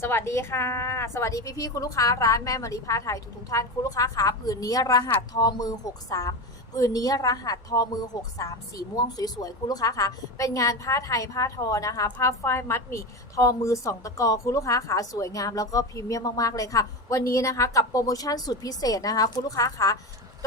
สวัสดีค่ะ สวัสดีพี่ๆคุณลูกค้าร้านแม่มารีผ้าไทยทุกๆท่านคุณลูกค้าขาผืนนี้รหัสทอมือ 63ผืนนี้รหัสทอมือ 63 สีม่วงสวยๆคุณลูกค้าคะเป็นงานผ้าไทยผ้าทอนะคะ ผ้าฝ้ายมัดหมี่ทอมือสองตะกอคุณลูกค้าขาสวยงามแล้วก็พรีเมียมมากๆเลยค่ะ วันนี้นะคะกับโปรโมชั่นสุดพิเศษนะคะ คุณลูกค้าคะ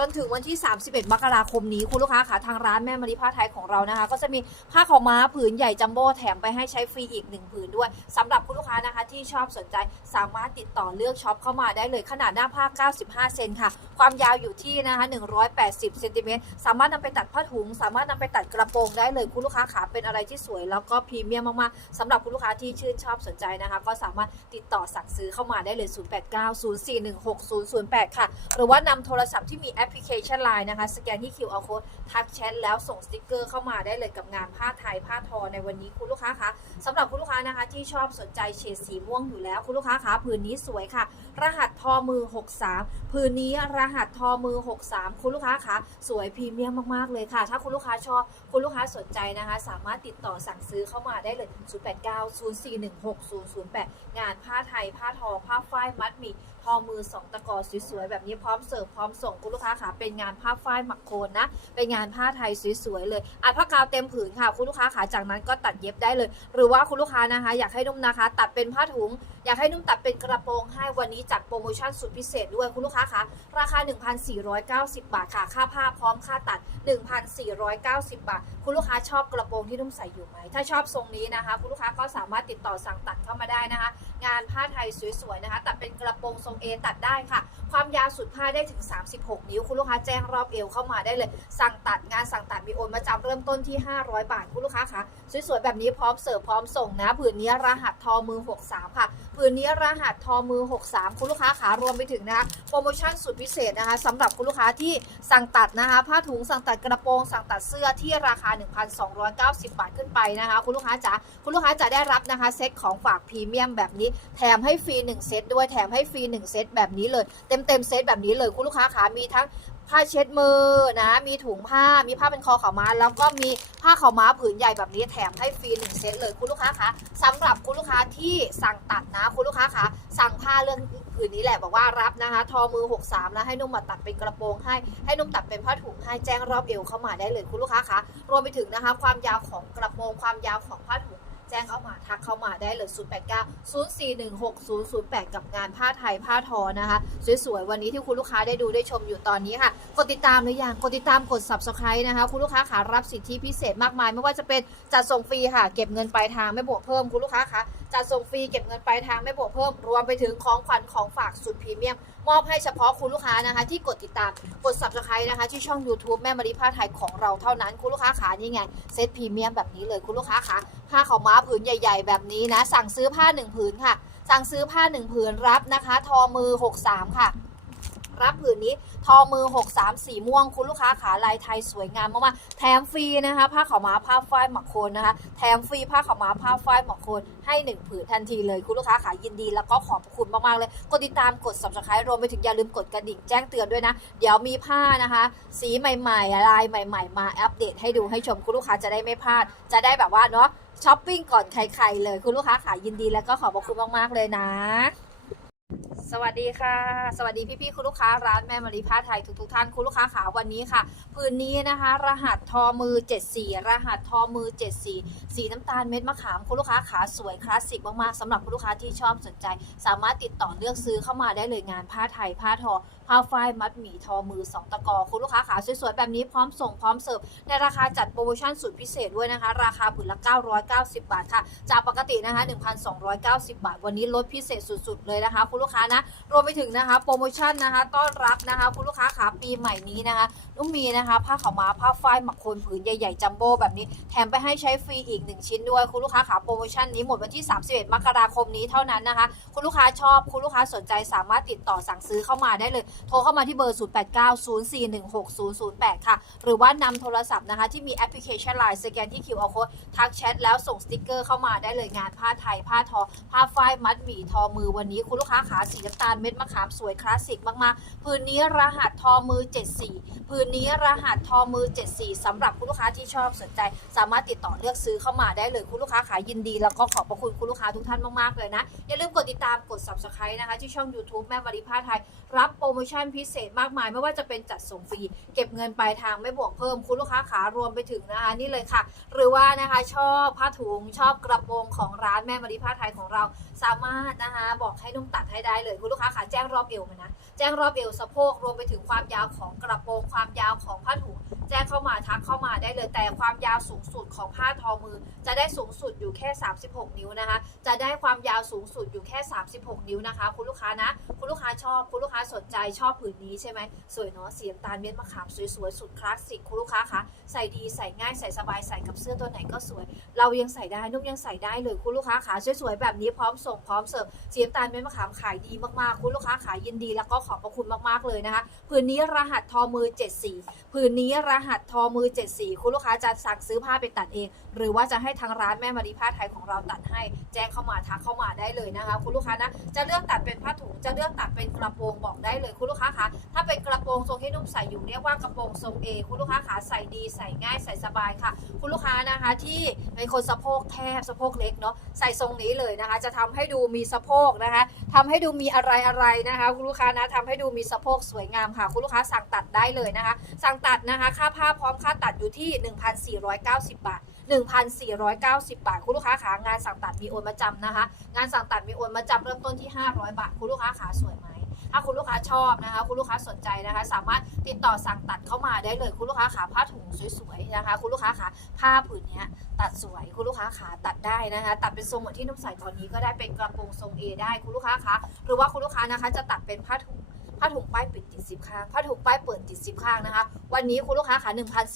จนถึงวันที่ 31 มกราคมนี้คุณลูกค้าค่ะทางร้านแม่มารีผ้าไทยของเรานะคะ ก็จะมีผ้าขาวม้าผืนใหญ่จัมโบ้แถมไปให้ใช้ฟรีอีก 1 ผืนด้วยสำหรับคุณลูกค้านะคะที่ชอบสนใจสามารถติดต่อเลือกช็อปเข้ามาได้เลยขนาดหน้าผ้า 95 เซนค่ะ ความยาวอยู่ที่นะคะ 180 เซนติเมตรสามารถนำไปตัดผ้าถุง สามารถนำไปตัดกระโปรงได้เลยคุณลูกค้าขาเป็นอะไรที่สวย แล้วก็พรีเมียมมากๆสำหรับคุณลูกค้าที่ชื่นชอบสนใจนะคะ ก็สามารถติดต่อสั่งซื้อเข้ามาได้เลย 0890416008 ค่ะ หรือว่านำโทรศัพท์ที่มีแอปพลิเคชัน Line นะคะ สแกนที่ QR code ทักแชทแล้วส่งสติกเกอร์เข้ามาได้เลยกับงานผ้าไทยผ้าทอในวันนี้คุณลูกค้าคะสำหรับคุณลูกค้านะคะที่ชอบสนใจเฉดสีม่วงอยู่แล้วคุณลูกค้าคะผืนนี้สวยค่ะ รหัสทอมือ 63 ผืนนี้รหัสทอมือ 63 คุณลูกค้าคะสวยพรีเมียมมากๆเลยค่ะ ถ้าคุณลูกค้าชอบคุณลูกค้าสนใจนะคะ สามารถติดต่อสั่งซื้อเข้ามาได้เลย 0890416008 งานผ้าไทย ผ้าทอผ้าฝ้ายมัดหมี่ทอมือสองตะกอสวยๆแบบนี้พร้อมเสิร์ฟพร้อมส่งคุณลูกค้าค่ะเป็นงานผ้าฝ้ายหมักโคนนะ เป็นงานผ้าไทยสวยๆเลยอัดผ้ากาวเต็มผืนค่ะ คุณลูกค้าขาจากนั้นก็ตัดเย็บได้เลย หรือว่าคุณลูกค้านะคะ อยากให้นุ่มนะคะ ตัดเป็นผ้าถุง อยากให้นุ่มตัดเป็นกระโปรงให้วันนี้จัดโปรโมชั่นสุดพิเศษด้วยคุณลูกค้าคะราคา 1,490 บาทค่ะ ค่าผ้าพร้อมค่าตัด 1,490 บาท คุณลูกค้าชอบกระโปรงที่นุ่มใส่อยู่ไหม ถ้าชอบทรงนี้นะคะ คุณลูกค้าก็สามารถติดต่อสั่งตัดเข้ามาได้นะคะ งานผ้าไทยสวยๆนะคะ ตัดเป็นกระโปรงทรงเอตัดได้ค่ะ ความยาวสุดผ้าได้ถึง 36 นิ้ว คุณลูกค้าแจ้งรอบเอวเข้ามาได้เลย สั่งตัดงานสั่งตัดมีโอนมาจำเริ่มต้นที่ 500 บาท คุณลูกค้าคะสวยๆแบบนี้พร้อมเสิร์ฟพร้อมส่งนะผืนนี้รหัสทอมือ 63 ค่ะผืนนี้รหัสทอมือ 63คุณลูกค้าขารวมไปถึงนะคะโปรโมชั่นสุดพิเศษนะคะสำหรับคุณลูกค้าที่สั่งตัดนะคะผ้าถุงสั่งตัดกระโปรงสั่งตัดเสื้อที่ราคา 1,290 บาทขึ้นไปนะคะ คุณลูกค้าจ๋าคุณลูกค้าจะได้รับนะคะเซ็ตของฝากพรีเมียมแบบนี้ แถมให้ฟรี1เซ็ตด้วยแถมให้ฟรี1เซ็ตแบบนี้เลยเต็มเต็มเซ็ตแบบนี้เลยคุณลูกค้าขามีทั้ง ผ้าเช็ดมือนะ มีถุงผ้า มีผ้าเป็นคอขาวม้า แล้วก็มีผ้าขาวม้าผืนใหญ่แบบนี้แถมให้ฟรีหนึ่งเซตเลยคุณลูกค้าคะสำหรับคุณลูกค้าที่สั่งตัดนะคุณลูกค้าคะสั่งผ้าเรื่องผืนนี้แหละบอกว่ารับนะคะ ทอมือ 63 แล้วให้นุ่มมาตัดเป็นกระโปรงให้ ให้นุ่มตัดเป็นผ้าถุงให้แจ้งรอบเอวเข้ามาได้เลยคุณลูกค้าคะ รวมไปถึงนะคะ ความยาวของกระโปรง ความยาวของผ้าถุง แจ้งเข้ามาทักเข้ามาได้เลย 089 0416 008 กับงานผ้าไทยผ้าทอนะคะ สวยๆ วันนี้ที่คุณลูกค้าได้ดูได้ชมอยู่ตอนนี้ค่ะ กดติดตามหรือยัง กดติดตามกด subscribe นะคะ คุณลูกค้าขารับสิทธิพิเศษมากมาย ไม่ว่าจะเป็นจัดส่งฟรีค่ะ เก็บเงินปลายทางไม่บวกเพิ่มคุณลูกค้าคะ จัดส่งฟรีเก็บเงินปลายทางไม่บวกเพิ่ม รวมไปถึงของขวัญของฝากสุดพรีเมียม มอบให้เฉพาะคุณลูกค้านะคะ ที่กดติดตามกด subscribe นะคะ ที่ช่อง YouTube แม่มารีผ้าไทยของเราเท่านั้น คุณลูกค้าขานี่ไง เซตพรีเมียมแบบนี้เลยคุณลูกค้าคะผ้าขาวม้าผืนใหญ่ ๆ แบบนี้นะ สั่งซื้อผ้าหนึ่งผืนค่ะ สั่งซื้อผ้าหนึ่งผืนรับนะคะ ทอมือ 63 ค่ะ รับผืนนี้ทอมือ 63 สีม่วง คุณลูกค้าขาลายไทยสวยงามมากๆแถมฟรีนะคะผ้าขาวม้าผ้าฝ้ายหมักโคนนะคะแถมฟรีผ้าขาวม้าผ้าฝ้ายหมักโคนให้หนึ่งผืนทันทีเลยคุณลูกค้าขายินดี แล้วก็ขอบคุณมากๆเลยกดติดตามกด subscribe รวมไปถึงอย่าลืมกดกระดิ่งแจ้งเตือนด้วยนะ เดี๋ยวมีผ้านะคะ สีใหม่ๆลายใหม่ ๆ มาอัปเดตให้ดูให้ชมคุณลูกค้าจะได้ไม่พลาด จะได้แบบว่าเนาะช้อปปิ้งก่อนใครๆเลยคุณลูกค้าขายินดีแล้วก็ขอบคุณมากๆเลยนะ สวัสดีค่ะ สวัสดีพี่ๆคุณลูกค้าร้านแม่มารีผ้าไทยทุกๆท่านคุณลูกค้าขาวันนี้ค่ะผืนนี้นะคะ รหัสทอมือ 74 รหัสทอมือ 74 สีน้ำตาลเม็ดมะขามคุณลูกค้าขาสวยคลาสสิกมากๆสำหรับคุณลูกค้าที่ชอบสนใจ สามารถติดต่อเลือกซื้อเข้ามาได้เลยงานผ้าไทยผ้าทอ ผ้าฝ้ายมัดหมี่ทอมือ 2 ตะกอคุณลูกค้าขาสวยๆ แบบนี้พร้อมส่งพร้อมเสิร์ฟ ในราคาจัดโปรโมชั่นสุดพิเศษด้วยนะคะ ราคาผืนละ 990 บาทค่ะ จากปกตินะคะ 1,290 บาท วันนี้ลดพิเศษสุดๆ เลยนะคะ คุณลูกค้านะ รวมไปถึงนะคะ โปรโมชั่นนะคะ ต้อนรับนะคะ คุณลูกค้าขาปีใหม่นี้นะคะ นุ่มมีนะคะ ผ้าขาวม้าผ้าฝ้ายหมักโคนผืนใหญ่ๆจัมโบ้แบบนี้ แถมไปให้ใช้ฟรีอีก 1 ชิ้นด้วย คุณลูกค้าขาโปรโมชั่นนี้หมดวันที่ 31 มกราคมนี้เท่านั้นนะคะ คุณลูกค้าชอบ คุณลูกค้าสนใจสามารถติดต่อสั่งซื้อเข้ามาได้เลย โทรเข้ามาที่เบอร์ 0890416008 ค่ะ หรือว่านำโทรศัพท์นะคะ ที่มีแอปพลิเคชัน Line สแกนที่ QR code ทักแชทแล้วส่งสติกเกอร์เข้ามาได้เลยงานผ้าไทย ผ้าทอ ผ้าฝ้ายมัดหมี่ทอมือวันนี้ คุณลูกค้าขาสีน้ำตาลเม็ดมะขามสวยคลาสสิกมากๆผืนนี้รหัสทอมือ 74ผืนนี้รหัสทอมือ 74สำหรับคุณลูกค้าที่ชอบสนใจ สามารถติดต่อเลือกซื้อเข้ามาได้เลยคุณลูกค้าขายยินดี แล้วก็ขอบพระคุณคุณลูกค้าทุกท่านมากๆเลยนะ อย่าลืมกดติดตามกด subscribe นะคะ ที่ช่อง YouTube แม่มาริพาไทย รับโปรโมชั่นพิเศษมากมาย ไม่ว่าจะเป็นจัดส่งฟรี เก็บเงินปลายทางไม่บวกเพิ่มคุณลูกค้าขารวมไปถึงนะคะนี่เลยค่ะ หรือว่านะคะชอบผ้าถุงชอบกระโปรงของร้านแม่มาริพาไทยของเรา สามารถนะคะบอกให้นุ่มตัดให้ได้เลยคุณลูกค้าขาแจ้งรอบเอวมานะ แจ้งรอบเอวสะโพกรวมไปถึงความยาวของกระโปรงความยาวของผ้าถุง แจ้งเข้ามาทักเข้ามาได้เลย แต่ความยาวสูงสุดของผ้าทอมือ จะได้สูงสุดอยู่แค่ 36 นิ้วนะคะ จะได้ความยาวสูงสุดอยู่แค่ 36 นิ้วนะคะ คุณลูกค้านะ คุณลูกค้าชอบ คุณลูกค้าสนใจชอบผืนนี้ใช่ไหมสวยเนาะสีน้ำตาลเม็ดมะขามสวยๆสุดคลาสสิกคุณลูกค้าคะใส่ดีใส่ง่ายใส่สบายใส่กับเสื้อตัวไหนก็สวย เรายังใส่ได้นุ่มยังใส่ได้เลยคุณลูกค้าขาสวยๆแบบนี้พร้อมส่งพร้อมเสิร์ฟสีน้ำตาลเม็ดมะขามขายดีมากๆ คุณลูกค้าขายยินดีแล้วก็ขอบพระคุณมากๆเลยนะคะผืนนี้รหัสทอมือ74ผืนนี้รหัสทอมือ74คุณลูกค้าจะสั่งซื้อผ้าไปตัดเอง หรือว่าจะให้ทางร้านแม่มารีผ้าไทยของเราตัดให้แจ้งเข้ามาทักเข้ามาได้เลยนะคะ คุณลูกค้านะจะเลือกตัดเป็นผ้าถุงจะเลือกตัดเป็นกระโปรงบอกได้เลยคุณลูกค้าคะถ้าเป็นกระโปรงทรงที่นุ่มใส่อยู่เรียกว่ากระโปรงทรงเอคุณลูกค้าขาใส่ดีใส่ง่ายใส่สบายค่ะ คุณลูกค้านะคะที่เป็นคนสะโพกแคบสะโพกเล็กเนาะใส่ทรงนี้เลยนะคะ จะทำให้ดูมีสะโพกนะคะทำให้ดูมีอะไรอะไรนะคะ คุณลูกค้านะทำให้ดูมีสะโพกสวยงามค่ะ คุณลูกค้าสั่งตัดได้เลยนะคะ สั่งตัดนะคะ ค่าผ้าพร้อมค่าตัดอยู่ที่ 1,490 บาท 1,490 บาท คุณลูกค้าขางานสั่งตัดมีโอนมาจำนะคะ งานสั่งตัดมีโอนมาจำเริ่มต้นที่ 500 บาท คุณลูกค้าขาสวยไหมถ้าคุณลูกค้าชอบนะคะ คุณลูกค้าสนใจนะคะ สามารถติดต่อสั่งตัดเข้ามาได้เลย คุณลูกค้าขาผ้าถุงสวยๆนะคะ คุณลูกค้าขาผ้าผืนนี้ตัดสวย คุณลูกค้าขาตัดได้นะคะ ตัดเป็นทรงเหมือนที่นุ่มใส่ตอนนี้ก็ได้เป็นกระโปรงทรงเอได้ คุณลูกค้าคะหรือว่าคุณลูกค้านะคะจะตัดเป็นผ้าถุง ผ้าถุงป้ายปิดติดสิบข้างผ้าถุงป้ายเปิดติดสิบข้างนะคะ วันนี้คุณลูกค้าขา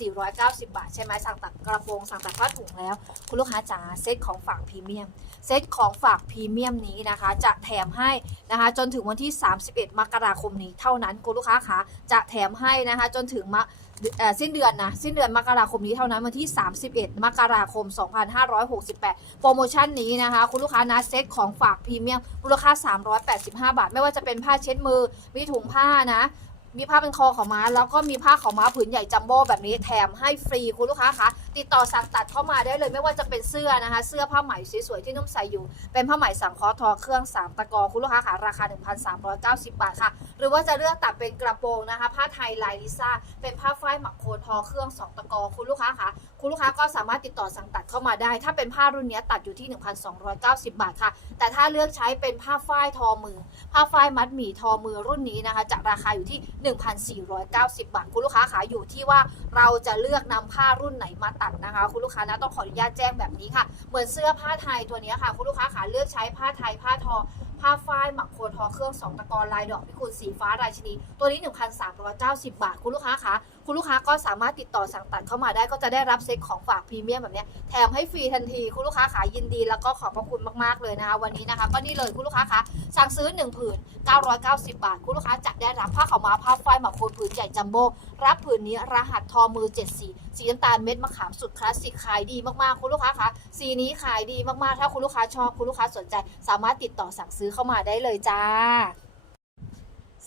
1,490 บาท ใช่ไหมสั่งตัดกระโปรงสั่งตัดผ้าถุงแล้ว คุณลูกค้าจ๋าเซตของฝากพรีเมียม เซตของฝากพรีเมียมนี้นะคะ จะแถมให้นะคะจนถึงวันที่ 31 มกราคมนี้เท่านั้นคุณลูกค้าขาจะแถมให้นะคะจนถึงมา สิ้นเดือนนะ สิ้นเดือนมกราคมนี้เท่านั้นวันที่ 31 มกราคม 2568 โปรโมชั่นนี้นะคะ คุณลูกค้านะเซ็ตของฝากพรีเมียมมูลค่า 385 บาท ไม่ว่าจะเป็นผ้าเช็ดมือ มีถุงผ้านะ มีผ้าเป็นคอของม้า แล้วก็มีผ้าของม้าผืนใหญ่จัมโบ้แบบนี้แถมให้ฟรีคุณลูกค้าคะติดต่อสั่งตัดเข้ามาได้เลยไม่ว่าจะเป็นเสื้อนะคะ เสื้อผ้าไหมสวยๆที่นุ่มใส่อยู่ เป็นผ้าไหมสังเคราะห์ทอเครื่อง 3 ตะกอคุณลูกค้าคะราคา 1,390 บาทค่ะ หรือว่าจะเลือกตัดเป็นกระโปรงนะคะ ผ้าไทยลายลิซ่าเป็นผ้าฝ้ายหมักโคนทอเครื่อง 2 ตะกอคุณลูกค้าคะคุณลูกค้าก็สามารถติดต่อสั่งตัดเข้ามาได้ ถ้าเป็นผ้ารุ่นนี้ตัดอยู่ที่ 1,290 บาทค่ะ แต่ถ้าเลือกใช้เป็นผ้าฝ้ายทอมือ ผ้าฝ้ายมัดหมี่ทอมือรุ่นนี้นะคะจะราคาอยู่ที่1,490 บาท คุณลูกค้าขาอยู่ที่ว่าเราจะเลือกนำผ้ารุ่นไหนมาตัดนะคะ คุณลูกค้านะต้องขออนุญาตแจ้งแบบนี้ค่ะ เหมือนเสื้อผ้าไทยตัวนี้ค่ะ คุณลูกค้าขาเลือกใช้ผ้าไทยผ้าทอผ้าฝ้ายหมักโคนทอเครื่องสองตะกอนลายดอกพิกุลสีฟ้าราชินี ตัวนี้ 1,390 บาท คุณลูกค้าคะ คุณลูกค้าก็สามารถติดต่อสั่งตัดเข้ามาได้ก็จะได้รับเซ็ตของฝากพรีเมียมแบบนี้แถมให้ฟรีทันที คุณลูกค้าขายยินดี แล้วก็ขอบพระคุณมากๆเลยนะคะวันนี้นะคะ ก็นี่เลยคุณลูกค้าคะสั่งซื้อ 1 ผืน 990 บาท คุณลูกค้าจะได้รับผ้าขาวม้าผ้าฝ้ายหมักโคนผืนใหญ่จัมโบ้รับผืนนี้รหัสทอมือ 7 สีสีน้ำตาลเม็ดมะขามสุดคลาสสิกขายดีมากๆ คุณลูกค้าคะสีนี้ขายดีมากๆ ถ้าคุณลูกค้าชอบคุณลูกค้าสนใจ สามารถติดต่อสั่งซื้อเข้ามาได้เลยจ้า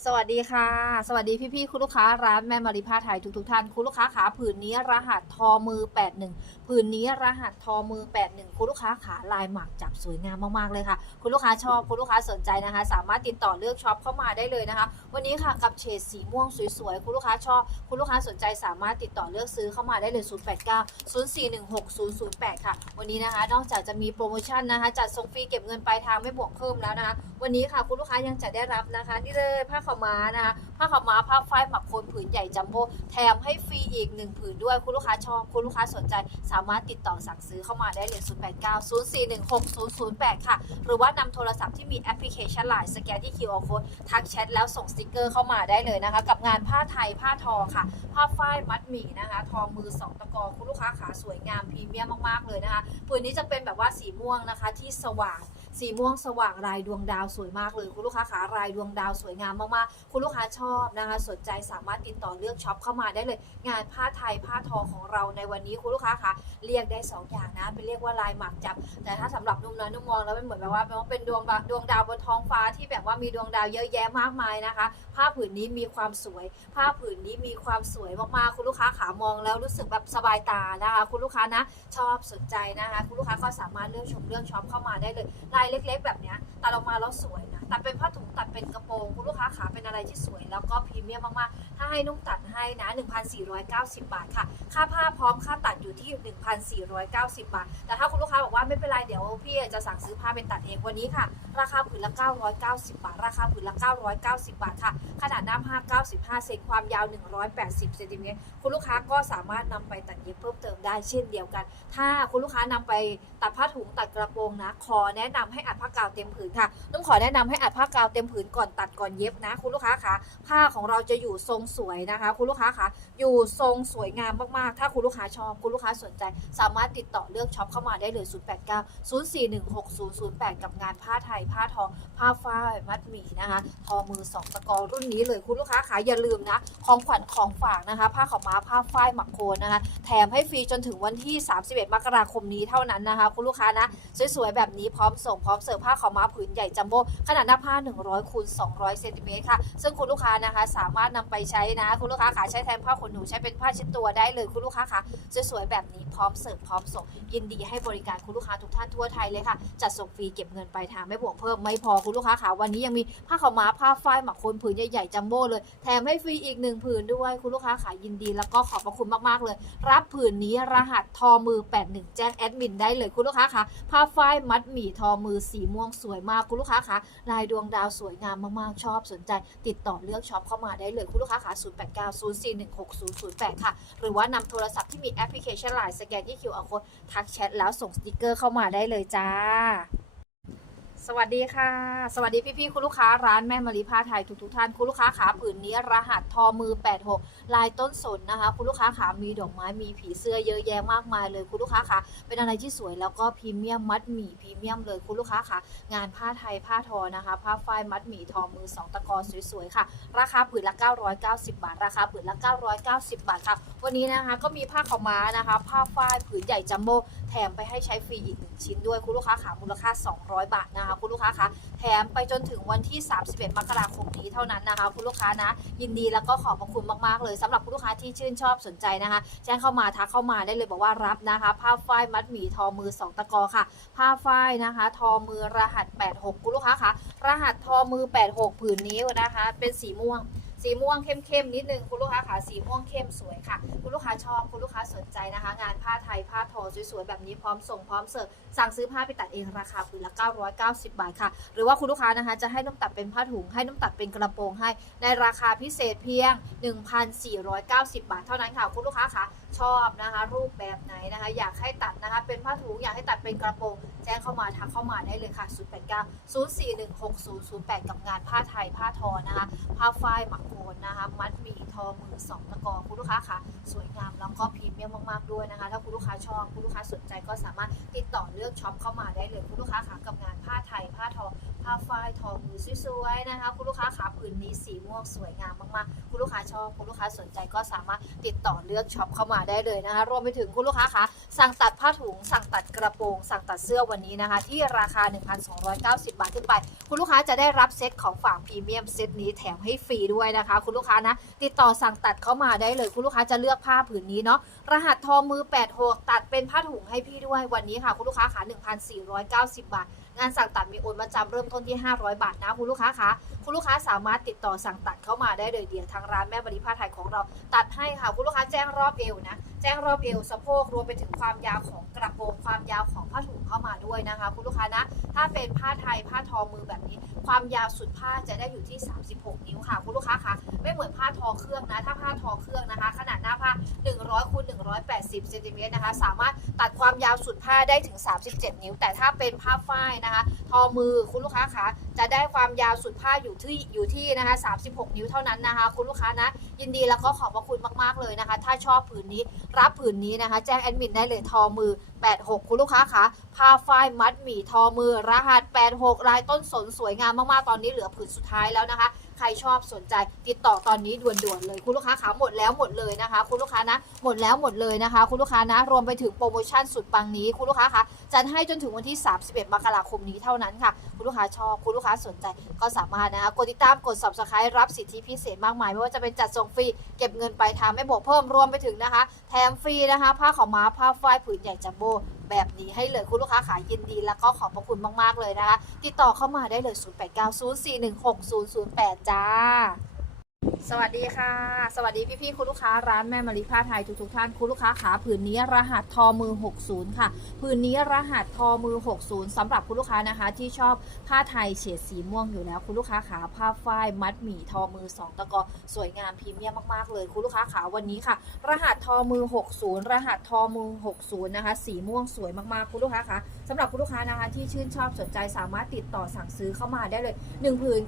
สวัสดีค่ะ สวัสดีพี่ๆคุณลูกค้าร้านแม่มาริพาไทยทุกๆท่าน คุณลูกค้าขาผืนนี้รหัสทอมือ 81 ผืนนี้รหัสทอมือ 81 คุณลูกค้าขาลายหมักจับสวยงามมากๆเลยค่ะ คุณลูกค้าชอบคุณลูกค้าสนใจนะคะ สามารถติดต่อเลือกช็อปเข้ามาได้เลยนะคะ วันนี้ค่ะกับเฉดสีม่วงสวยๆ คุณลูกค้าชอบ คุณลูกค้าสนใจสามารถติดต่อเลือกซื้อเข้ามาได้เลย 089 0416 008 ค่ะ วันนี้นะคะ นอกจากจะมีโปรโมชั่นนะคะ จัดส่งฟรีเก็บเงินปลายทางไม่บวกเพิ่มแล้วนะคะ วันนี้ค่ะคุณลูกค้ายังจะได้รับนะคะนี่เลยผ้าขาวม้านะคะผ้าขาวม้าผ้าฝ้ายหมักโคนผืนใหญ่จัมโบ้แถมให้ฟรีอีกหนึ่งผืนด้วยคุณลูกค้าชอบคุณลูกค้าสนใจสาามารถติดต่อสั่งซื้อเข้ามาได้เลย 089 0416 008 ค่ะ หรือว่านำโทรศัพท์ที่มีแอปพลิเคชันไลน์สแกนที่ QR code ทักแชทแล้วส่งสติกเกอร์เข้ามาได้เลยนะคะ กับงานผ้าไทยผ้าทอค่ะ ผ้าฝ้ายมัดหมี่นะคะ ทอมือ2ตะกอคุณลูกค้าขาสวยงามพรีเมียมมากๆเลยนะคะ ปืนนี้จะเป็นแบบว่าสีม่วงนะคะที่สว่าง สีม่วงสว่างลายดวงดาวสวยมากเลย คุณลูกค้าขาลายดวงดาวสวยงามมากๆ คุณลูกค้าชอบนะคะ สนใจสามารถติดต่อเลือกช็อปเข้ามาได้เลย งานผ้าไทยผ้าทอของเราในวันนี้คุณลูกค้าคะเรียกได้สองอย่างนะ เป็นเรียกว่าลายหมากจับ แต่ถ้าสำหรับนุ่มน้อยนุ่มมองแล้วมันเหมือนแบบว่าเป็นดวงดวงดาวบนท้องฟ้าที่แบบว่ามีดวงดาวเยอะแยะมากมายนะคะ ผ้าผืนนี้มีความสวย ผ้าผืนนี้มีความสวยมากๆ คุณลูกค้าขามองแล้วรู้สึกแบบสบายตานะคะ คุณลูกค้านะ ชอบสนใจนะคะ คุณลูกค้าก็สามารถเลือกชมเลือกช็อปเข้ามาได้เลยลายเล็ก ๆ แบบเนี้ยตัดออกมาแล้วสวยนะตัดเป็นผ้าถุงตัดเป็นกระโปรงคุณลูกค้าขาเป็นอะไรที่สวย แล้วก็พรีเมียมมากๆ ถ้าให้นุ่มตัดให้นะ 1,490 บาทค่ะ ค่าผ้าพร้อมค่าตัดอยู่ที่ 1,490 บาท แต่ถ้าคุณลูกค้าบอกว่าไม่เป็นไรเดี๋ยวพี่จะสั่งซื้อผ้าเป็นตัดเองวันนี้ค่ะ ราคาผืนละ 990 บาท ราคาผืนละ 990 บาทค่ะ ขนาดหน้าผ้า95 เซนความยาว 180 เซนติเมตรคุณลูกค้าก็สามารถนำไปตัดเย็บเพิ่มเติมได้เช่นเดียวกัน ถ้าคุณลูกค้านำไปตัดผ้าถุงตัดกระโปรงนะ ขอแนะนำให้อัดผ้ากาวเต็มผืนค่ะต้องขอแนะนำให้อัดผ้ากาวเต็มผืนก่อนตัดก่อนเย็บนะ คุณลูกค้าคะผ้าของเราจะอยู่ทรงสวยนะคะ คุณลูกค้าคะอยู่ทรงสวยงามมากๆ ถ้าคุณลูกค้าชอบคุณลูกค้าสนใจ สามารถติดต่อเลือกช็อปเข้ามาได้เลย 089 0416 008 กับงานผ้าไทย ผ้าทอผ้าฝ้ายมัดหมี่นะคะ ทอมือสองตะกอรุ่นนี้เลยคุณลูกค้าขาอย่าลืมนะของขวัญของฝากนะคะ ผ้าขาวม้าผ้าฝ้ายหมักโคนนะคะ แถมให้ฟรีจนถึงวันที่ 31 มกราคมนี้เท่านั้นนะคะ คุณลูกค้านะสวยๆแบบนี้พร้อมส่งพร้อมเสิร์ฟผ้าขาวม้าผืนใหญ่จัมโบ้ขนาดหน้าผ้า 100คูณ200เซนติเมตรค่ะ ซึ่งคุณลูกค้านะคะสามารถนำไปใช้นะ คุณลูกค้าขาใช้แทนผ้าขนหนูใช้เป็นผ้าเช็ดตัวได้เลยคุณลูกค้าค่ะสวยๆแบบนี้พร้อมเสิร์ฟพร้อมส่งยินดีให้บริการคุณลูกค้าทุกท่านทั่วไทยเลยค่ะ จัดส่งฟรีเก็บเงินปลายทางไม่บวกเพิ่มไม่พอคุณลูกค้าค่ะวันนี้ยังมีผ้าขาวม้าผ้าฝ้ายหมักคนผืนใหญ่ๆจัมโบ้เลยแถมให้ฟรีอีกหนึ่งผืนด้วยคุณลูกค้าขายยินดีแล้วก็ขอบพระคุณมากๆเลย รับผืนนี้รหัสทอมือ 81 แจ้งแอดมินได้เลยคุณลูกค้าค่ะผ้าฝ้ายมัดหมี่ทอมือสีม่วงสวยมากคุณลูกค้าค่ะายดวงดาวสวยงามมากๆ ชอบสนใจ ติดต่อเลือกช็อปเข้ามาได้เลย คุณลูกค้าค่ะ0890416008 ค่ะ หรือว่านำโทรศัพท์ที่มีแอปพลิเคชันไลน์สแกนที่ QR code ทักแชทแล้วส่งสติกเกอร์เข้ามาได้เลยจ้า สวัสดีค่ะ สวัสดีพี่ๆคุณลูกค้าร้านแม่มารีผ้าไทยทุกๆท่านคุณลูกค้าขาผืนนี้รหัสทอมือ 86 ลายต้นสนนะคะ คุณลูกค้าขามีดอกไม้มีผีเสื้อเยอะแยะมากมายเลยคุณลูกค้าขาเป็นอะไรที่สวยแล้วก็พรีเมียมมัดหมี่พรีเมียมเลยคุณลูกค้าขางานผ้าไทยผ้าทอนะคะ ผ้าฝ้ายมัดหมี่ทอมือสองตะกอสวยๆค่ะ ราคาผืนละ 990 บาท ราคาผืนละ 990 บาทค่ะวันนี้นะคะก็มีผ้าขาวม้านะคะ ผ้าฝ้ายผืนใหญ่จัมโบ้แถมไปให้ใช้ฟรีอีกหนึ่งชิ้นด้วยคุณลูกค้าขามูลค่า 200 บาทนะคะคุณลูกค้าคะแถมไปจนถึงวันที่ 31 มกราคมนี้เท่านั้นนะคะคุณลูกค้านะ ยินดีแล้วก็ขอบพระคุณมากๆเลยสำหรับคุณลูกค้าที่ชื่นชอบสนใจนะคะแจ้งเข้ามาทักเข้ามาได้เลยบอกว่ารับนะคะผ้าฝ้ายมัดหมี่ทอมือ 2 ตะกอค่ะ ผ้าฝ้ายนะคะ ทอมือรหัส 86 คุณลูกค้าคะรหัสทอมือ 86ผืนนี้นะคะ เป็นสีม่วง สีม่วงเข้มๆนิดนึงคุณลูกค้าขาสีม่วงเข้มสวยค่ะ คุณลูกค้าชอบคุณลูกค้าสนใจนะคะ งานผ้าไทยผ้าทอสวยๆแบบนี้พร้อมส่งพร้อมเสิร์ฟสั่งซื้อผ้าไปตัดเองราคาผืนละ 990 บาทค่ะ หรือว่าคุณลูกค้านะคะจะให้น้ำตัดเป็นผ้าถุงให้น้ำตัดเป็นกระโปรงให้ในราคาพิเศษเพียง 1,490 บาท เท่านั้นค่ะคุณลูกค้าคะชอบนะคะ รูปแบบไหนนะคะ อยากให้ตัดนะคะ เป็นผ้าถุงอยากให้ตัดเป็นกระโปรง แจ้งเข้ามาทักเข้ามาได้เลยค่ะ 089 0416 008 กับงานผ้าไทยผ้าทอนะคะ ผ้าฝ้ายหมักโคนนะคะ มัดมีทอมือสองตะกอคุณลูกค้าค่ะ สวยงามแล้วก็พรีเมียมมากๆด้วยนะคะ ถ้าคุณลูกค้าชอบคุณลูกค้าสนใจก็สามารถติดต่อเลือกช็อปเข้ามาได้เลยคุณลูกค้าค่ะกับงานผ้าไทยผ้าทอผ้าฝ้ายทอมือสวยๆนะคะคุณลูกค้าขาผืนนี้สีม่วงสวยงามมากๆ คุณลูกค้าชอบคุณลูกค้าสนใจก็สามารถติดต่อเลือกช็อปเข้ามาได้เลยนะคะ รวมไปถึงคุณลูกค้าคะสั่งตัดผ้าถุง สั่งตัดกระโปรง สั่งตัดเสื้อวันนี้นะคะ ที่ราคา 1,290 บาทขึ้นไป คุณลูกค้าจะได้รับเซตของฝากพรีเมียมเซตนี้แถมให้ฟรีด้วยนะคะ คุณลูกค้านะ ติดต่อสั่งตัดเข้ามาได้เลย คุณลูกค้าจะเลือกผ้าผืนนี้เนาะรหัสทอมือ 86 ตัดเป็นผ้าถุงให้พี่ด้วยวันนี้ค่ะ คุณลูกค้าขา1,490 บาท งานสั่งตัดมีโอนมาจำเริ่มต้นที่ 500 บาทนะคุณลูกค้าคะ คุณลูกค้าสามารถติดต่อสั่งตัดเข้ามาได้เลยเดียวทางร้านแม่บริผ้าไทยของเราตัดให้ค่ะคุณลูกค้าแจ้งรอบเอวนะ แจ้งรอบเอวสะโพกรวมไปถึงความยาวของกระโปรงความยาวของผ้าถุงเข้ามาด้วยนะคะ คุณลูกค้านะ ถ้าเป็นผ้าไทยผ้าทอมือแบบนี้ ความยาวสุดผ้าจะได้อยู่ที่ 36 นิ้วค่ะคุณลูกค้าคะไม่เหมือนผ้าทอเครื่องนะถ้าผ้าทอเครื่องนะคะ ขนาดหน้าผ้า 100คูณ180เซนติเมตรนะคะ สามารถตัดความยาวสุดผ้าได้ถึง 37 นิ้ว แต่ถ้าเป็นผ้าฝ้ายนะคะ ทอมือคุณลูกค้าคะ จะได้ความยาวสุดผ้าอยู่ที่อยู่ที่นะคะ36 นิ้วเท่านั้นนะคะ คุณลูกค้านะ ยินดีแล้วก็ขอบพระคุณมากๆเลยนะคะ ถ้าชอบผืนนี้รับผืนนี้นะคะ แจ้งแอดมินได้เลยทอมือ 86 คุณลูกค้าคะผ้าฝ้ายมัดหมี่ทอมือ รหัส 86ลายต้นสนสวยงามมากๆตอนนี้เหลือผืนสุดท้ายแล้วนะคะ ใครชอบสนใจติดต่อตอนนี้ด่วนๆเลย คุณลูกค้าขาหมดแล้วหมดเลยนะคะ คุณลูกค้านะหมดแล้วหมดเลยนะคะ คุณลูกค้านะรวมไปถึงโปรโมชั่นสุดปังนี้ คุณลูกค้าคะจัดให้จนถึงวันที่ 31มกราคมนี้เท่านั้นค่ะ คุณลูกค้าชอบคุณลูกค้าสนใจก็สามารถนะคะกดติดตามกด subscribe รับสิทธิพิเศษมากมายไม่ว่าจะเป็นจัดส่งฟรีเก็บเงินไปลายทางไม่บวกเพิ่มรวมไปถึงนะคะ แถมฟรีนะคะ ผ้าขาวม้าผ้าฝ้ายผืนใหญ่จัมโบ้ แบบนี้ให้เลยคุณลูกค้าขายยินดีแล้วก็ขอบพระคุณมาก ๆ เลยนะคะ ติดต่อเข้ามาได้เลย 0890416008 จ้า สวัสดีค่ะ สวัสดีพี่ๆคุณลูกค้าร้านแม่มาริผ้าไทยทุกๆท่านคุณลูกค้าขาผืนนี้รหัสทอมือ 60 ค่ะ ผืนนี้รหัสทอมือ 60สำหรับคุณลูกค้านะคะ ที่ชอบผ้าไทยเฉดสีม่วงอยู่แล้ว คุณลูกค้าขาผ้าฝ้ายมัดหมี่ทอมือ 2 ตะกอสวยงามพรีเมียมมากๆเลย คุณลูกค้าขาวันนี้ค่ะ รหัสทอมือ 60 รหัสทอมือ 60 นะคะ สีม่วงสวยมากๆคุณลูกค้าคะ สำหรับคุณลูกค้านะคะที่ชื่นชอบสนใจสามารถติดต่อสั่งซื้อเข้ามาได้เลย1ผืน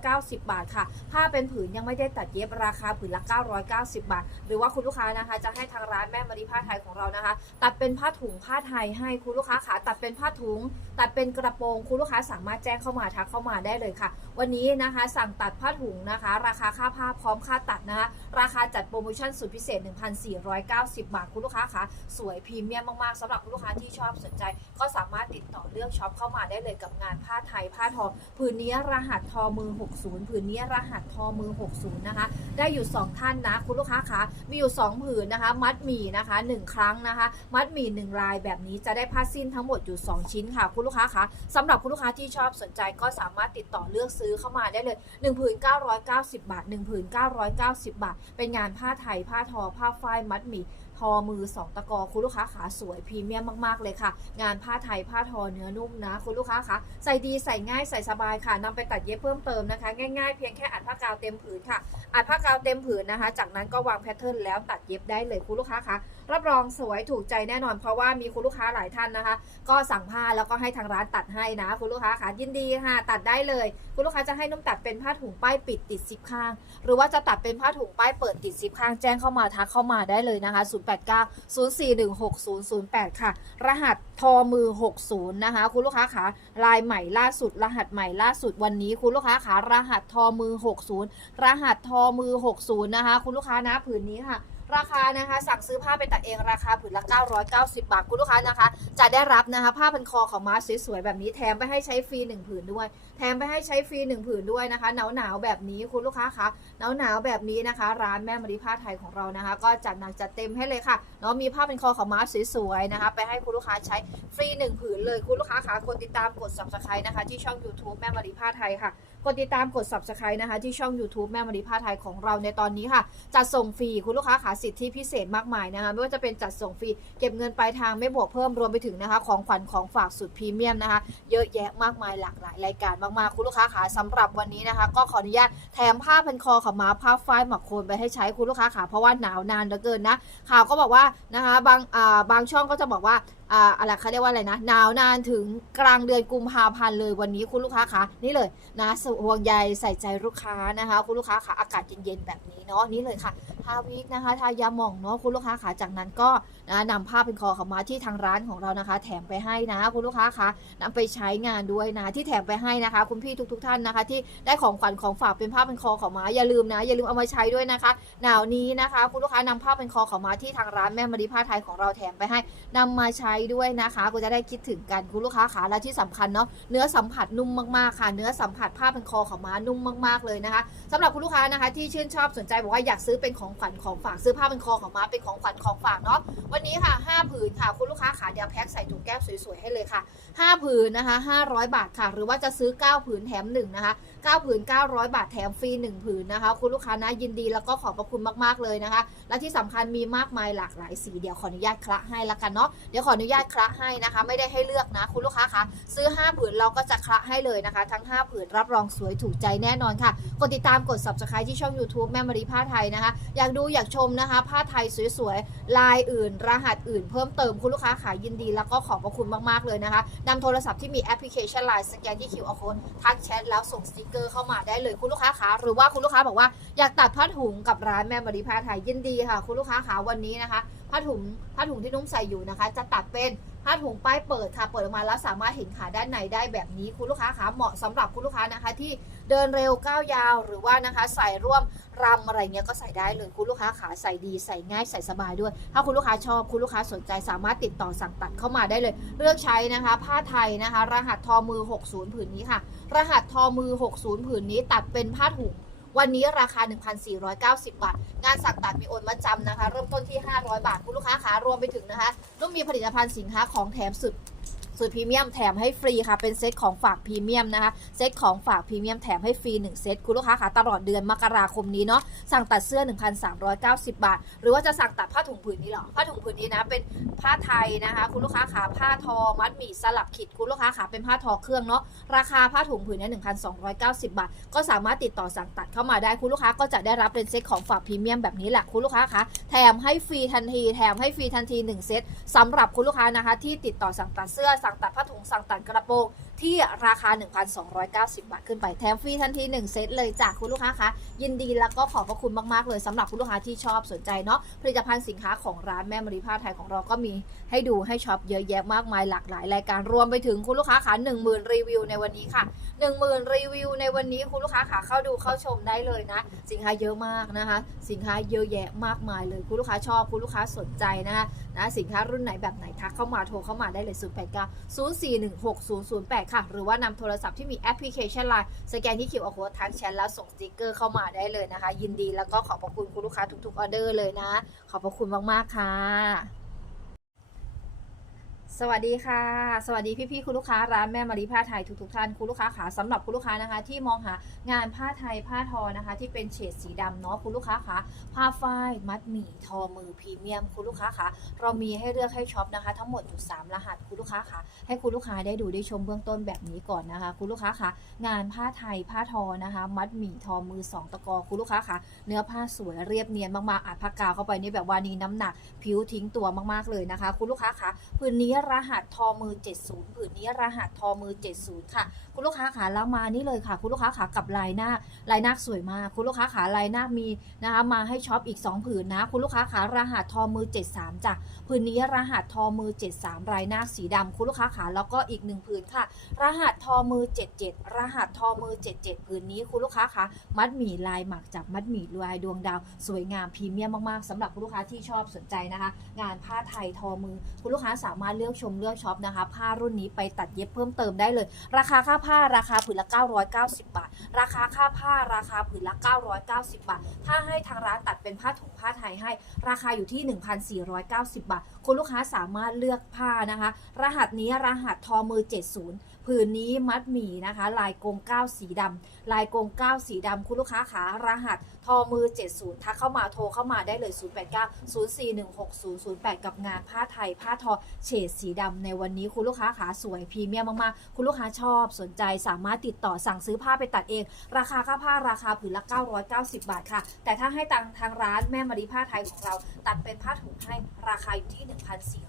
990 บาทค่ะ ผ้าเป็นผืนยังไม่ได้ตัดเย็บราคาผืนละ 990 บาท หรือว่าคุณลูกค้านะคะ จะให้ทางร้านแม่มารีผ้าไทยของเรานะคะ ตัดเป็นผ้าถุงผ้าไทยให้คุณลูกค้าขาตัดเป็นผ้าถุง ตัดเป็นกระโปรงคุณลูกค้าสามารถแจ้งเข้ามาทักเข้ามาได้เลยค่ะ วันนี้นะคะ สั่งตัดผ้าถุงนะคะ ราคาค่าผ้าพร้อมค่าตัดนะคะราคาจัดโปรโมชั่นสุดพิเศษ 1,490 บาทคุณลูกค้าคะสวยพรีเมียมมากๆสำหรับคุณลูกค้าที่ชอบสนใจก็สาามารถติดต่อเลือกช็อปเข้ามาได้เลยกับงานผ้าไทยผ้าทอผืนนี้รหัสทอมือ 60 ผืนนี้รหัสทอมือ 60 นะคะ ได้อยู่ 2 ท่านนะ คุณลูกค้าคะมีอยู่ 2 ผืนนะคะ มัดหมี่นะคะ 1 ครั้งนะคะ มัดหมี่ 1 ลายแบบนี้จะได้ผ้าสิ้นทั้งหมดอยู่ 2 ชิ้นค่ะ คุณลูกค้าคะสำหรับคุณลูกค้าที่ชอบสนใจก็สามารถติดต่อเลือกซื้อเข้ามาได้เลย1ผืน990 บาท1ผืน990 บาท เป็นงานผ้าไทยผ้าทอผ้าฝ้ายมัดหมี่ ทอมือสองตะกอคุณลูกค้าขาสวยพรีเมียมมากๆเลยค่ะ งานผ้าไทยผ้าทอเนื้อนุ่มนะ คุณลูกค้าคะใส่ดีใส่ง่ายใส่สบายค่ะนำไปตัดเย็บเพิ่มเติมนะคะ ง่ายๆเพียงแค่อัดผ้ากาวเต็มผืนค่ะอัดผ้ากาวเต็มผืนนะคะ จากนั้นก็วางแพทเทิร์นแล้วตัดเย็บได้เลยคุณลูกค้าคะรับรองสวยถูกใจแน่นอน เพราะว่ามีคุณลูกค้าหลายท่านนะคะ ก็สั่งผ้าแล้วก็ให้ทางร้านตัดให้นะ คุณลูกค้าค่ะยินดีค่ะ ตัดได้เลย คุณลูกค้าจะให้นุ่มตัดเป็นผ้าถุงป้ายปิดติดซิปข้าง หรือว่าจะตัดเป็นผ้าถุงป้ายเปิดติดซิปข้างแจ้งเข้ามาทักเข้ามาได้เลยนะคะ 089 0416ค่ะ รหัสทอมือ 60 นะคะ คุณลูกค้าขาลายใหม่ล่าสุด รหัสใหม่ล่าสุดวันนี้ คุณลูกค้าขารหัสทอมือ 60 รหัสทอมือ 60 นะคะ คุณลูกค้านะผืนนี้ค่ะ ราคานะคะสั่งซื้อผ้าไปตัดเองราคาผืนละ 990 บาทคุณลูกค้านะคะ จะได้รับนะคะผ้าพันคอของมาสวยๆแบบนี้แถมไปให้ใช้ฟรี1ผืนด้วย แถมไปให้ใช้ฟรี1ผืนด้วยนะคะหนาวๆแบบนี้คุณลูกค้าคะหนาวๆแบบนี้นะคะ ร้านแม่มารีผ้าไทยของเรานะคะ ก็จัดหนักจัดเต็มให้เลยค่ะเนาะมีผ้าเป็นคอของมาสวยๆนะคะ ไปให้คุณลูกค้าใช้ฟรี1ผืนเลยคุณลูกค้าคะกดติดตามกด subscribe นะคะ ที่ช่อง YouTube แม่มารีผ้าไทยค่ะ กดติดตามกด subscribe นะคะ ที่ช่อง YouTube แม่มารีผ้าไทยของเราในตอนนี้ค่ะ จัดส่งฟรีคุณลูกค้าขาสิทธิพิเศษมากมายนะคะ ไม่ว่าจะเป็นจัดส่งฟรี เก็บเงินปลายทางไม่บวกเพิ่มรวมไปถึงนะคะ ของขวัญของฝากสุดพรีเมียมนะคะ เยอะแยะมากมายหลากหลายรายการมากๆคุณลูกค้าขาสำหรับวันนี้นะคะ ก็ขออนุญาตแถมผ้าพันคอขาม้าผ้าฝ้ายหมักโคนไปให้ใช้คุณลูกค้าขาเพราะว่าหนาวนานเหลือเกินนะข่าวก็บอกว่านะคะบางอ่าบางช่องก็จะบอกว่าอ่าอะไรเขาเรียกว่าอะไรนะหนาวนานถึงกลางเดือนกุมภาพันธ์เลยวันนี้คุณลูกค้าคะนี่เลยนะห่วงใยใส่ใจลูกค้านะคะ คุณลูกค้าขาอากาศเย็นๆแบบนี้เนาะนี่เลยค่ะทาวิกนะคะทายาหม่องเนาะคุณลูกค้าขาจากนั้นก็นะนำผ้าเป็นคอขาวม้าที่ทางร้านของเรานะคะ แถมไปให้นะคุณลูกค้าคะนำไปใช้งานด้วยนะที่แถมไปให้นะคะ คุณพี่ทุก ๆ ท่านนะคะ ที่ได้ของขวัญของฝากเป็นผ้าเป็นคอขาวม้าอย่าลืมนะ อย่าลืมเอามาใช้ด้วยนะคะ หนาวนี้นะคะ คุณลูกค้านำผ้าเป็นคอขาวม้าที่ทางร้านแม่มารีผ้าไทยของเราแถมไปให้นำมาใช้ด้วยนะคะก็จะได้คิดถึงกันคุณลูกค้าขาและที่สำคัญเนาะเนื้อสัมผัสนุ่มมากๆค่ะ เนื้อสัมผัสผ้าเป็นคอของม้านุ่มมากๆเลยนะคะสำหรับคุณลูกค้านะคะ ที่ชื่นชอบสนใจบอกว่าอยากซื้อเป็นของขวัญของฝากซื้อผ้าเป็นคอของม้าเป็นของขวัญของฝากเนาะวันนี้ค่ะ 5 ผืนค่ะ คุณลูกค้าขาเดี๋ยวแพ็คใส่ถุงแก้วสวยๆให้เลยค่ะ 5 ผืนนะคะ 500 บาทค่ะ หรือว่าจะซื้อ 9 ผืนแถม1นะคะ 9ผืน 900 บาทแถมฟรี 1 ผืนนะคะ คุณลูกค้านะยินดีแล้วก็ขอบพระคุณมากๆเลยนะคะ และที่สำคัญมีมากมายหลากหลายสีเดี๋ยวขออนุญาตคละให้ละกันเนาะเดี๋ยวขออนุญาตคละให้นะคะ ไม่ได้ให้เลือกนะ คุณลูกค้าคะซื้อ 5 ผืนเราก็จะคละให้เลยนะคะ ทั้ง 5 ผืนรับรองสวยถูกใจแน่นอนค่ะกดติดตามกด subscribe ที่ช่อง YouTube แม่มารีผ้าไทยนะคะ อยากดูอยากชมนะคะ ผ้าไทยสวยๆลายอื่น รหัสอื่น เพิ่มเติมคุณลูกค้าขายยินดีแล้วก็ขอบพระคุณมากๆเลยนะคะนำโทรศัพท์ที่มีแอปพลิเคชัน Line สแกนที่ QR code ทักแชทแล้วส่งสติกเกอร์เข้ามาได้เลยคุณลูกค้าขาหรือว่าคุณลูกค้าบอกว่าอยากตัดผ้าถุงกับร้านแม่บริพาไทยยินดีค่ะ คุณลูกค้าขาวันนี้นะคะผ้าถุงผ้าถุงที่นุ่งใส่อยู่นะคะ จะตัดเป็นผ้าถุงป้ายเปิดค่ะเปิดออกมาแล้วสามารถเห็นขาด้านในได้แบบนี้คุณลูกค้าขาเหมาะสำหรับคุณลูกค้านะคะที่ เดินเร็วก้าวยาว หรือว่านะคะใส่ร่วมรำอะไรเงี้ยก็ใส่ได้เลยคุณลูกค้าขาใส่ดีใส่ง่ายใส่สบายด้วย ถ้าคุณลูกค้าชอบคุณลูกค้าสนใจสามารถติดต่อสั่งตัดเข้ามาได้เลย เลือกใช้นะคะ ผ้าไทยนะคะ รหัสทอมือ 60 ผืนนี้ค่ะ รหัสทอมือ 60 ผืนนี้ตัดเป็นผ้าถุงวันนี้ราคา 1,490 บาท งานสั่งตัดมีโอนมาจำนะคะ เริ่มต้นที่ 500 บาท คุณลูกค้าขารวมไปถึงนะคะต้องมีผลิตภัณฑ์สินค้าของแถมสุด สุดพรีเมียมแถมให้ฟรีค่ะ เป็นเซตของฝากพรีเมียมนะคะ เซตของฝากพรีเมียมแถมให้ฟรี 1 เซตคุณลูกค้าคะตลอดเดือนมกราคมนี้เนาะ สั่งตัดเสื้อ 1,390 บาท หรือว่าจะสั่งตัดผ้าถุงผืนนี้เหรอ ผ้าถุงผืนนี้นะ เป็นผ้าไทยนะคะ คุณลูกค้าขาผ้าทอมัดหมี่สลับขิดคุณลูกค้าขาเป็นผ้าทอเครื่องเนาะ ราคาผ้าถุงผืนนี้1,290 บาท ก็สามารถติดต่อสั่งตัดเข้ามาได้ คุณลูกค้าก็จะได้รับเป็นเซตของฝากพรีเมียมแบบนี้แหละคุณลูกค้าคะแถมให้ฟรีทันที แถมให้ฟรีทันที 1 เซตสำหรับคุณลูกค้านะคะที่ติดต่อสั่งตัดเสื้อสั่งตัดผ้าถุงสั่งตัดกระโปรง ที่ราคา 1,290 บาทขึ้นไปแถมฟรีทันที 1 เซตเลยจากคุณลูกค้าคะยินดีแล้วก็ขอบพระคุณมากๆเลยสำหรับคุณลูกค้าที่ชอบสนใจเนาะผลิตภัณฑ์สินค้าของร้านแม่มรีผ้าไทยของเราก็มีให้ดูให้ช็อปเยอะแยะมากมายหลากหลายรายการรวมไปถึงคุณลูกค้าขา10,000 รีวิวในวันนี้ค่ะ 10,000 รีวิวในวันนี้คุณลูกค้าขาเข้าดูเข้าชมได้เลยนะ สินค้าเยอะมากนะคะ สินค้าเยอะแยะมากมายเลยคุณลูกค้าชอบคุณลูกค้าสนใจนะคะนะสินค้ารุ่นไหนแบบไหนทักเข้ามาโทรเข้ามาได้เลย 0 8 9 0 4 1 6 0 0 8ค่ะ หรือว่านำโทรศัพท์ที่มีแอปพลิเคชันไลน์สแกนที่คิวอาโค้ดทักแชทแล้วส่งสติกเกอร์เข้ามาได้เลยนะคะ ยินดีแล้วก็ขอบพระคุณคุณลูกค้าทุกๆออเดอร์เลยนะ ขอบพระคุณมากๆค่ะ สวัสดีค่ะ สวัสดีพี่ๆคุณลูกค้าร้านแม่มารีผ้าไทยทุกๆท่านคุณลูกค้าขาสำหรับคุณลูกค้านะคะ ที่มองหางานผ้าไทยผ้าทอนะคะ ที่เป็นเฉดสีดำเนาะคุณลูกค้าขาผ้าฝ้ายมัดหมี่ทอมือพรีเมียม คุณลูกค้าขาเรามีให้เลือกให้ช็อปนะคะ ทั้งหมดอยู่3รหัสคุณลูกค้าขาให้คุณลูกค้าได้ดูได้ชมเบื้องต้นแบบนี้ก่อนนะคะ คุณลูกค้าขางานผ้าไทยผ้าทอนะคะ มัดหมี่ทอมือสองตะกอคุณลูกค้าขาเนื้อผ้าสวยเรียบเนียนมากๆอัดผ้ากาวเข้าไปนี่แบบว่านี่น้ำหนัก ผิวทิ้งตัวมากๆเลยนะคะ คุณลูกค้าคะผืนนี้รหัสทอมือ 70 ผืนนี้รหัสทอมือ 70 ค่ะ คุณลูกค้าขาแล้วมานี่เลยค่ะ คุณลูกค้าขากับลายหน้าลายหน้าสวยมาก คุณลูกค้าขาลายหน้ามีนะคะมาให้ช็อปอีก 2 ผืนนะ คุณลูกค้าขารหัสทอมือ 73จ้ะผืนนี้รหัสทอมือ 73ลายหน้าสีดำคุณลูกค้าขาแล้วก็อีกหนึ่งผืนค่ะ รหัสทอมือ 77 รหัสทอมือ 77 ผืนนี้คุณลูกค้าคะมัดหมี่ลายหมักจากมัดหมี่ลายดวงดาว สวยงามพรีเมียมมากๆสำหรับคุณลูกค้าที่ชอบสนใจนะคะ งานผ้าไทยทอมือ คุณลูกค้าสามารถเลือกชมเลือกช็อปนะคะ ผ้ารุ่นนี้ไปตัดเย็บเพิ่มเติมได้เลย ราคาค่าผ้าราคาผืนละ 990 บาท ราคาค่าผ้าราคาผืนละ 990 บาท ถ้าให้ทางร้านตัดเป็นผ้าถุงผ้าไทยให้ ราคาอยู่ที่ 1,490 บาท คุณลูกค้าสามารถเลือกผ้านะคะ รหัสนี้รหัสทอมือ 70 ผืนนี้มัดหมี่นะคะ ลายกงเก้าสีดำ ลายกงเก้าสีดำคุณลูกค้าขารหัสทอมือ 70 ทักเข้ามาโทรเข้ามาได้เลย 089 0416 008 กับงานผ้าไทย ผ้าทอเฉดสีดำในวันนี้คุณลูกค้าขาสวยพรีเมียมมากๆ คุณลูกค้าชอบสนใจสามารถติดต่อสั่งซื้อผ้าไปตัดเอง ราคาค่าผ้าราคาผืนละ 990 บาทค่ะ แต่ถ้าให้ทางทางร้านแม่มารีผ้าไทยของเรา ตัดเป็นผ้าถุงให้ราคาอยู่ที่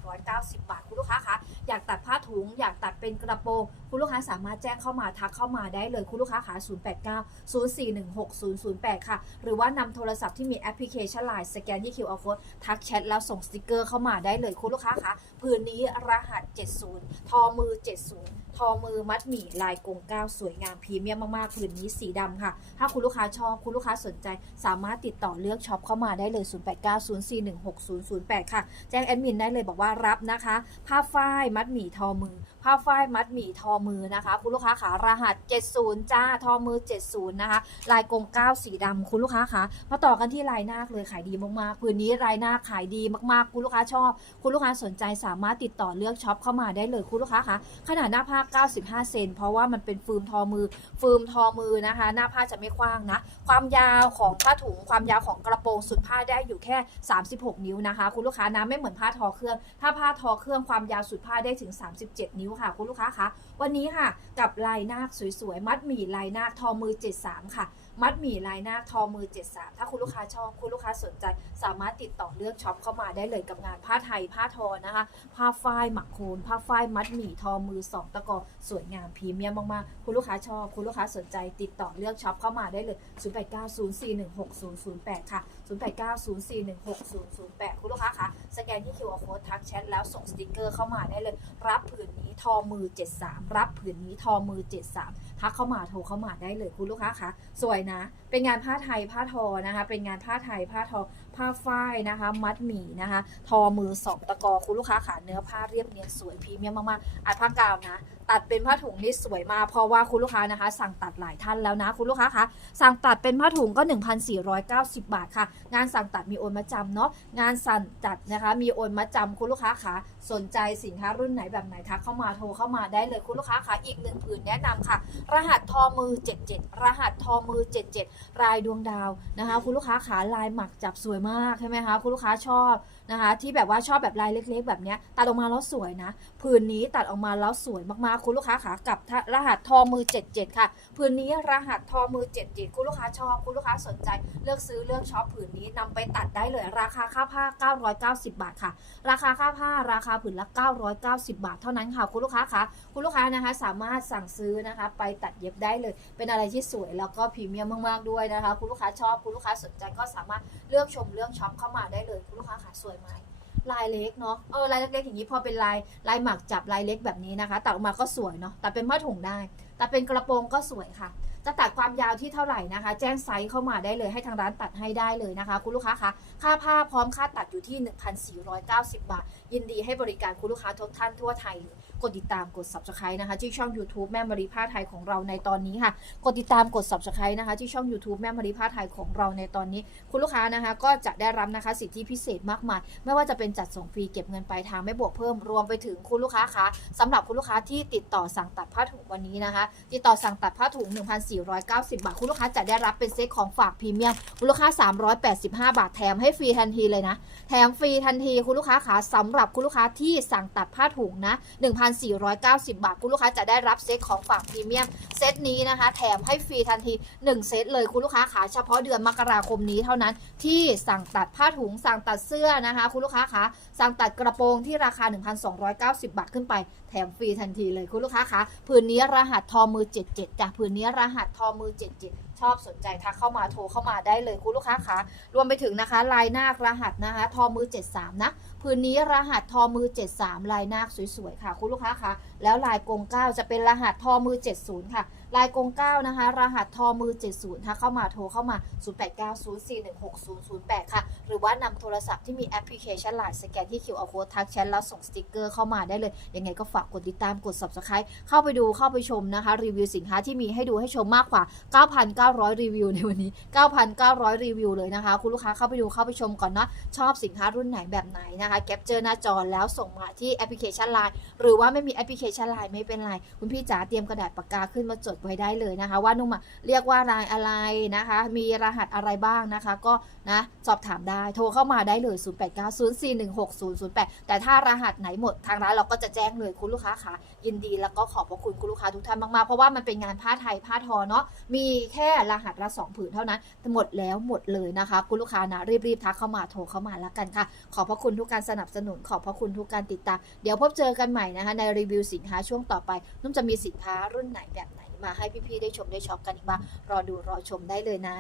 1,490 บาท คุณลูกค้าคะอยากตัดผ้าถุง อยากตัดเป็นกระโปรงคุณลูกค้าสามารถแจ้งเข้ามาทักเข้ามาได้เลยคุณลูกค้าขา0 0416 008 ค่ะ หรือว่านำโทรศัพท์ที่มีแอปพลิเคชัน Line สแกนที่ QR code ทักแชทแล้วส่งสติกเกอร์เข้ามาได้เลยคุณลูกค้าคะผืนนี้รหัส 70 ทอมือ 70 ทอมือมัดหมี่ลายกงเก้าสวยงามพรีเมียมมากๆผืนนี้สีดำค่ะ ถ้าคุณลูกค้าชอบคุณลูกค้าสนใจ สามารถติดต่อเลือกช็อปเข้ามาได้เลย 0890416008 ค่ะ แจ้งแอดมินได้เลยบอกว่ารับนะคะ ผ้าฝ้ายมัดหมี่ทอมือ ผ้าฝ้ายมัดหมี่ทอมือนะคะ คุณลูกค้าขารหัส 70 จ้าทอมือ 70 นะคะ ลายกงเก้าสีดำคุณลูกค้าคะมาต่อกันที่ลายหน้าคเลยขายดีมากๆผืนนี้ลายหน้าขายดีมากๆ คุณลูกค้าชอบ คุณลูกค้าสนใจสามารถติดต่อเลือกช็อปเข้ามาได้เลยคุณลูกค้าคะขนาดหน้าผ้า95 เซนเพราะว่ามันเป็นฟืมทอมือฟืมทอมือนะคะ หน้าผ้าจะไม่กว้างนะ ความยาวของผ้าถุง ความยาวของกระโปรงสุดผ้าได้อยู่แค่ 36 นิ้วนะคะ คุณลูกค้านะไม่เหมือนผ้าทอเครื่อง ถ้าผ้าทอเครื่องความยาวสุดผ้าได้ถึง 37 นิ้วค่ะ คุณลูกค้าคะวันนี้ค่ะ กับลายนาคสวยๆมัดหมี่ลายนาคทอมือ 73 ค่ะ มัดหมี่ลายหน้าทอมือ 73 ถ้าคุณลูกค้าชอบคุณลูกค้าสนใจ สามารถติดต่อเลือกช็อปเข้ามาได้เลยกับงานผ้าไทยผ้าทอนะคะ ผ้าฝ้ายหมักโคนผ้าฝ้ายมัดหมี่ทอมือสองตะกอสวยงามพรีเมียมมากๆ คุณลูกค้าชอบ คุณลูกค้าสนใจ ติดต่อเลือกช็อปเข้ามาได้เลย 0890416008 ค่ะ 0890416008 คุณลูกค้าคะสแกนที่ QR code ทักแชทแล้วส่งสติกเกอร์เข้ามาได้เลย รับผืนนี้ทอมือ 73 รับผืนนี้ทอมือ 73ทักเข้ามาโทรเข้ามาได้เลยคุณลูกค้าคะสวยนะ เป็นงานผ้าไทยผ้าทอนะคะ เป็นงานผ้าไทยผ้าทอ ผ้าฝ้ายนะคะ มัดหมี่นะคะ ทอมือสองตะกอคุณลูกค้าขาเนื้อผ้าเรียบเนียนสวยพรีเมียมมากๆอัดผ้ากาวนะ ตัดเป็นผ้าถุงนี่สวยมากเพราะว่าคุณลูกค้านะคะ สั่งตัดหลายท่านแล้วนะ คุณลูกค้าคะสั่งตัดเป็นผ้าถุงก็ 1,490 บาทค่ะ งานสั่งตัดมีโอนมาจำเนาะงานสั่งตัดนะคะ มีโอนมาจำคุณลูกค้าคะสนใจสินค้ารุ่นไหนแบบไหนทักเข้ามาโทรเข้ามาได้เลยคุณลูกค้าคะอีกหนึ่งผืนแนะนำค่ะ รหัสทอมือ 77 รหัสทอมือ 77 รายดวงดาวนะคะ คุณลูกค้าขาลายหมักจับสวยมากใช่ไหมคะคุณลูกค้าชอบ นะคะ ที่แบบว่าชอบแบบลายเล็ก ๆ แบบเนี้ยตัดออกมาแล้วสวยนะผืนนี้ตัดออกมาแล้วสวยมากๆคุณลูกค้าขากับรหัสทอมือ 77 ค่ะผืนนี้รหัสทอมือ 77 คุณลูกค้าชอบคุณลูกค้าสนใจ เลือกซื้อเลือกช็อปผืนนี้นำไปตัดได้เลย ราคาค่าผ้า 990 บาทค่ะ ราคาค่าผ้าราคาผืนละ 990 บาท เท่านั้นค่ะคุณลูกค้าคะคุณลูกค้านะคะสามารถสั่งซื้อนะคะ ไปตัดเย็บได้เลย เป็นอะไรที่สวยแล้วก็พรีเมียมมากๆด้วยนะคะ คุณลูกค้าชอบคุณลูกค้าสนใจก็สามารถเลือกชมเลือกช็อปเข้ามาได้เลยคุณลูกค้าค่ะสวยไหมลายเล็กเนาะเออลายเล็กๆอย่างนี้พอเป็นลายลายหมักจับลายเล็กแบบนี้นะคะตัดออกมาก็สวยเนาะแต่เป็นผ้าถุงได้แต่เป็นกระโปรงก็สวยค่ะ จะตัดความยาวที่เท่าไหร่นะคะ แจ้งไซส์เข้ามาได้เลยให้ทางร้านตัดให้ได้เลยนะคะ คุณลูกค้าคะค่าผ้าพร้อมค่าตัดอยู่ที่ 1,490 บาท ยินดีให้บริการคุณลูกค้าทุกท่านทั่วไทยเลย ดติดตามกด subscribe นะคะ ที่ช่อง YouTube แม่มารีผ้าไทยของเราในตอนนี้ค่ะ กดติดตามกด subscribe นะคะ ที่ช่อง YouTube แม่มารีผ้าไทยของเราในตอนนี้ คุณลูกค้านะคะ ก็จะได้รับนะคะสิทธิพิเศษมากมาย ไม่ว่าจะเป็นจัดส่งฟรีเก็บเงินปลายทางไม่บวกเพิ่มรวมไปถึงคุณลูกค้าคะสำหรับคุณลูกค้าที่ติดต่อสั่งตัดผ้าถุงวันนี้นะคะ ติดต่อสั่งตัดผ้าถุง 1,490 บาท คุณลูกค้าจะได้รับเป็นเซ็ตของฝากพรีเมียมมูลค่า385 บาทแถมให้ฟรีทันทีเลยนะ แถมฟรีทันทีคุณลูกค้าขาสำหรับคุณลูกค้าที่สั่งตัดผ้าถุงนะ1,490 บาท คุณลูกค้าจะได้รับเซตของฝากพรีเมียมเซตนี้นะคะ แถมให้ฟรีทันที 1 เซตเลยคุณลูกค้าขาเฉพาะเดือนมกราคมนี้เท่านั้นที่สั่งตัดผ้าถุงสั่งตัดเสื้อนะคะ คุณลูกค้าขาสั่งตัดกระโปรงที่ราคา 1,290 บาทขึ้นไป แถมฟรีทันทีเลยคุณลูกค้าคะผืนนี้รหัสทอมือ 77จ้ะผืนนี้รหัสทอมือ 77ชอบสนใจทักเข้ามาโทรเข้ามาได้เลยคุณลูกค้าคะรวมไปถึงนะคะลายหน้ารหัสนะคะ ทอมือ 73 นะ คืนนี้รหัสทอมือ 73 ลายนาคสวยๆ ค่ะ คุณลูกค้าคะแล้วลายกงเก้าจะเป็นรหัสทอมือ 70 ค่ะ ลายกงเก้านะคะ รหัสทอมือ 70ถ้าเข้ามาโทรเข้ามา 0890416008 ค่ะ หรือว่านำโทรศัพท์ที่มีแอปพลิเคชันไลน์สแกนที่ QR code ทักแชทแล้วส่งสติกเกอร์เข้ามาได้เลย ยังไงก็ฝากกดติดตามกด subscribe เข้าไปดูเข้าไปชมนะคะ รีวิวสินค้าที่มีให้ดูให้ชมมากกว่า 9,900 รีวิวในวันนี้ 9,900 รีวิวเลยนะคะ คุณลูกค้าเข้าไปดูเข้าไปชมก่อนเนาะชอบสินค้ารุ่นไหนแบบไหนนะคะแคปเจอร์หน้าจอแล้วส่งมาที่แอปพลิเคชันไลน์หรือว่าไม่มีแอปพลิเคชันไลน์ไม่เป็นไร คุณพี่จ๋าเตรียมกระดาษปากกาขึ้นมาจดไว้ได้เลยนะคะ ว่านุ่มเรียกว่าลายอะไรนะคะ มีรหัสอะไรบ้างนะคะ ก็ นะสอบถามได้โทรเข้ามาได้เลย 0890416008 แต่ถ้ารหัสไหนหมดทางร้านเราก็จะแจ้งเลยคุณลูกค้าค่ะยินดีแล้วก็ขอบพระคุณคุณลูกค้าทุกท่านมากๆ เพราะว่ามันเป็นงานผ้าไทยผ้าทอเนาะมีแค่รหัสละสองผืนเท่านั้นหมดแล้วหมดเลยนะคะ คุณลูกค้านะรีบๆทักเข้ามาโทรเข้ามาแล้วกันค่ะ ขอบพระคุณทุกการสนับสนุนขอบพระคุณทุกการติดตามเดี๋ยวพบเจอกันใหม่นะคะในรีวิวสินค้าช่วงต่อไปนุ่มจะมีสินค้ารุ่นไหนแบบไหนมาให้พี่ๆได้ชมได้ช็อปกันอีกบ้างรอดูรอชมได้เลยนะ